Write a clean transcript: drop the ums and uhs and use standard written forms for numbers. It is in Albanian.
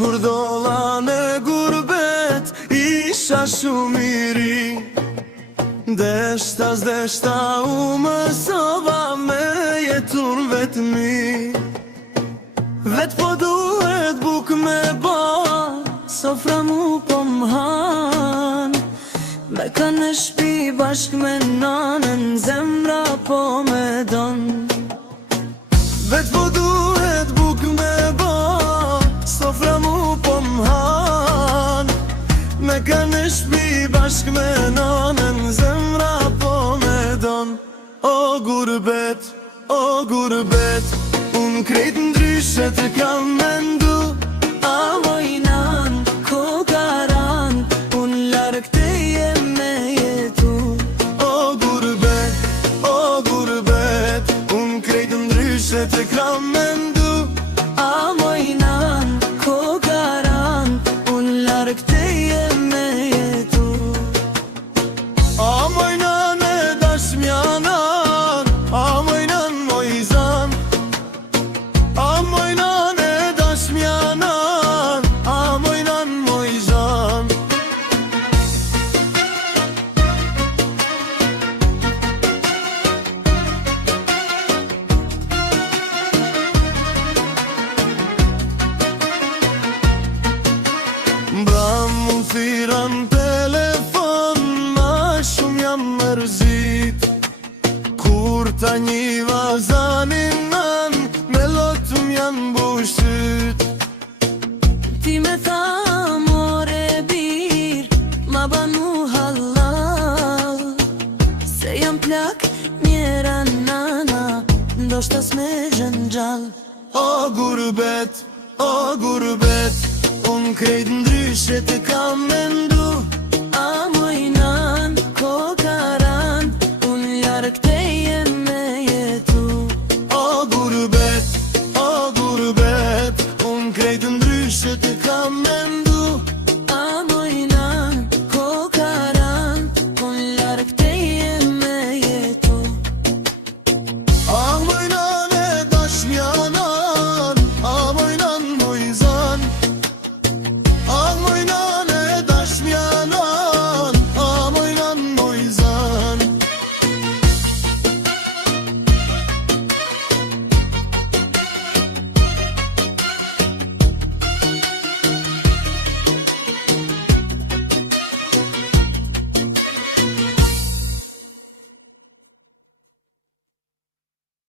Kur dolla në gurbet isha shumë i ri. Deshta u mësova me jetun vetëmi. Vet po duhet buk me ba, sofra mu po m'han. Me ka në shpi bashk me nanën, zemra po me don. Vet po duhet buk me ba, sofra mu po m'han. Me ka në shpi bashk me nanën, zemra po me don. O gurbet, unë krejt ndryshe të kam mendu. A mojnan, ko garan, unë larg të jem me jetu. O gurbet, unë krejt ndryshe të kam mendu. A mojnan, ko garan, unë larg të jem me jetu. A mojnan e dashmjanan, a mojnan mojzan. A mojnan e dashmjanan, a mojnan mojzan. Mbram unë thiran telefon, ma shumë jam mërzit. Kur ta njiva zanin nan, me lotëm janë bushit. Ti me tha more bir, ma banu halal. Se jam plak njera nana, ndoshta s'me zhëngjall. O gurbet, unë krejt ndryshe të